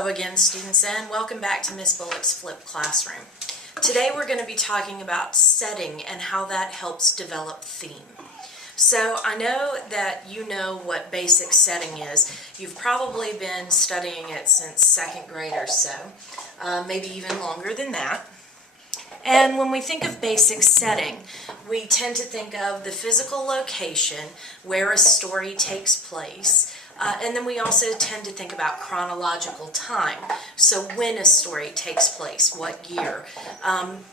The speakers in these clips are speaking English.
Hello again, students, and welcome back to Miss Bullock's Flipped Classroom. Today we're going to be talking about setting and how that helps develop theme. So I know that you know what basic setting is. You've probably been studying it since second grade or so, maybe even longer than that. And when we think of basic setting, we tend to think of the physical location where a story takes place. And then we also tend to think about chronological time, so when a story takes place, what year.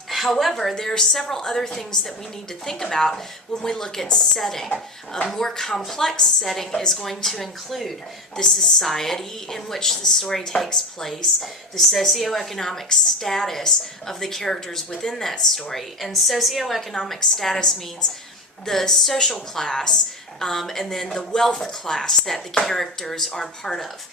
However, there are several other things that we need to think about when we look at setting. A more complex setting is going to include the society in which the story takes place, the socioeconomic status of the characters within that story. And socioeconomic status means the social class, and then the wealth class that the characters are part of.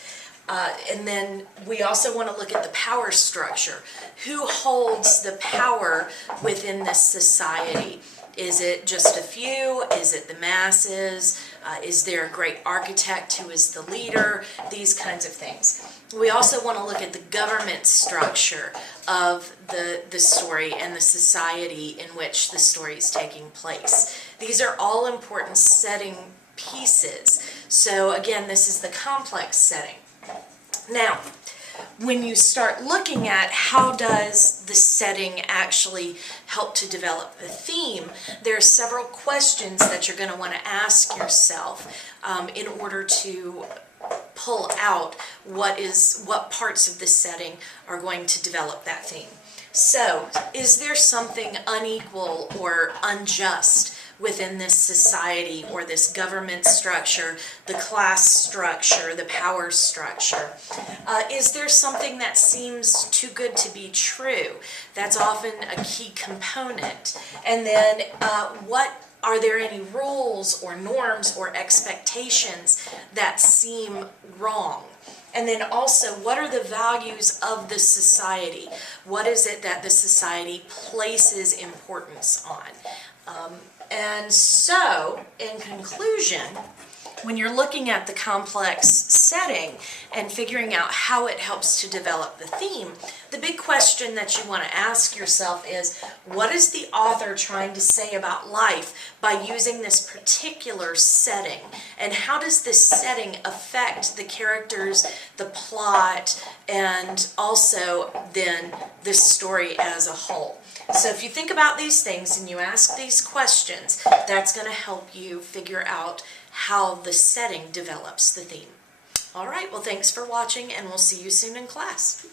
And then we also want to look at the power structure. Who holds the power within this society? Is it just a few? Is it the masses? Is there a great architect who is the leader? These kinds of things. We also want to look at the government structure of the story and the society in which the story is taking place. These are all important setting pieces. So again, this is the complex setting. Now, when you start looking at how does the setting actually help to develop the theme, there are several questions that you're going to want to ask yourself in order to pull out what parts of the setting are going to develop that theme. So, is there something unequal or unjust within this society or this government structure, the class structure, the power structure? Is there something that seems too good to be true? That's often a key component. And then are there any rules or norms or expectations that seem wrong? And then also, what are the values of the society? What is it that the society places importance on? And so, in conclusion, when you're looking at the complex setting and figuring out how it helps to develop the theme, the big question that you want to ask yourself is, what is the author trying to say about life by using this particular setting? And how does this setting affect the characters, the plot, and also then the story as a whole? So if you think about these things and you ask these questions, that's going to help you figure out how the setting develops the theme. All right, well, thanks for watching, and we'll see you soon in class.